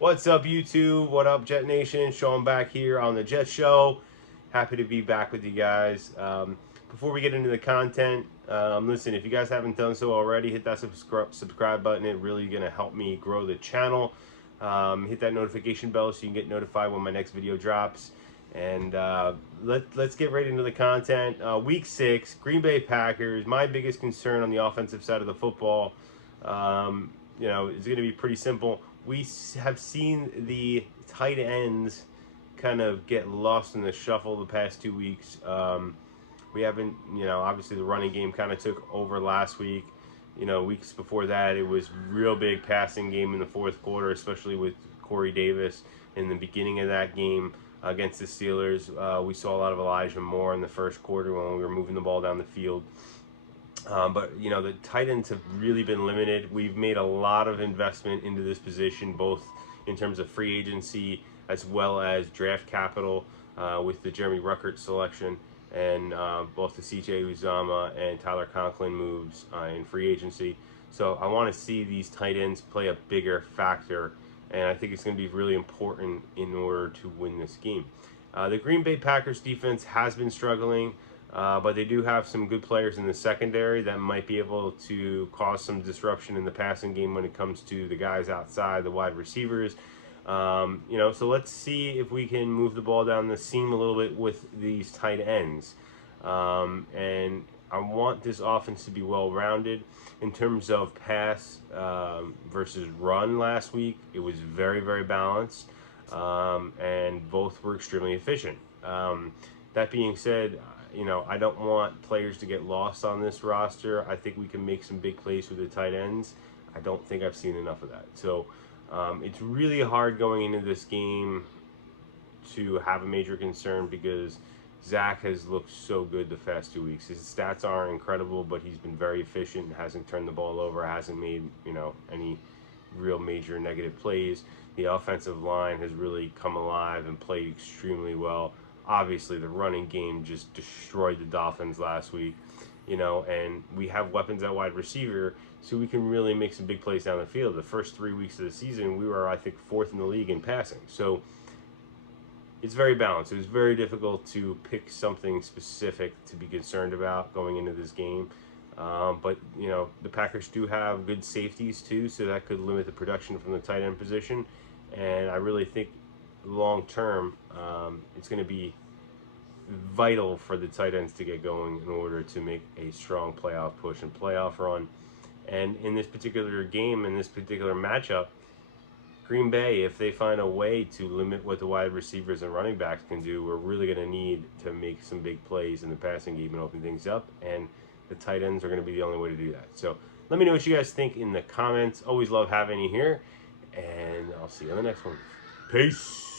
What's up, YouTube? What up, Jet Nation? Sean back here on the Jet Show. Happy to be back with you guys. Before we get into the content, listen, if you guys haven't done so already, hit that subscribe button. It really gonna help me grow the channel. Hit that notification bell so you can get notified when my next video drops. And let's get right into the content. Week 6, Green Bay Packers. My biggest concern on the offensive side of the football, is going to be pretty simple. We have seen the tight ends kind of get lost in the shuffle the past 2 weeks. We haven't, obviously the running game kind of took over last week. Weeks before that, it was real big passing game in the fourth quarter, especially with Corey Davis in the beginning of that game against the Steelers. We saw a lot of Elijah Moore in the first quarter when we were moving the ball down the field. But the tight ends have really been limited. We've made a lot of investment into this position, both in terms of free agency as well as draft capital with the Jeremy Ruckert selection, and both the CJ Uzama and Tyler Conklin moves in free agency. So I want to see these tight ends play a bigger factor, and I think it's going to be really important in order to win this game. The Green Bay Packers defense has been struggling. But they do have some good players in the secondary that might be able to cause some disruption in the passing game when it comes to the guys outside, the wide receivers. So let's see if we can move the ball down the seam a little bit with these tight ends. And I want this offense to be well-rounded. In terms of pass versus run last week, it was very, very balanced, and both were extremely efficient. That being said, I don't want players to get lost on this roster. I think we can make some big plays with the tight ends. I don't think I've seen enough of that. So it's really hard going into this game to have a major concern because Zach has looked so good the past 2 weeks. His stats aren't incredible, but he's been very efficient, hasn't turned the ball over, hasn't made, any real major negative plays. The offensive line has really come alive and played extremely well. Obviously, the running game just destroyed the Dolphins last week, and we have weapons at wide receiver, so we can really make some big plays down the field. The first 3 weeks of the season, we were, I think, 4th in the league in passing. So it's very balanced. It was very difficult to pick something specific to be concerned about going into this game. But the Packers do have good safeties too, so that could limit the production from the tight end position. And I really think long term, it's going to be vital for the tight ends to get going in order to make a strong playoff push and playoff run. And in this particular game, in this particular matchup, Green Bay, if they find a way to limit what the wide receivers and running backs can do, we're really going to need to make some big plays in the passing game and open things up. And the tight ends are going to be the only way to do that. So let me know what you guys think in the comments. Always love having you here. And I'll see you on the next one. Peace.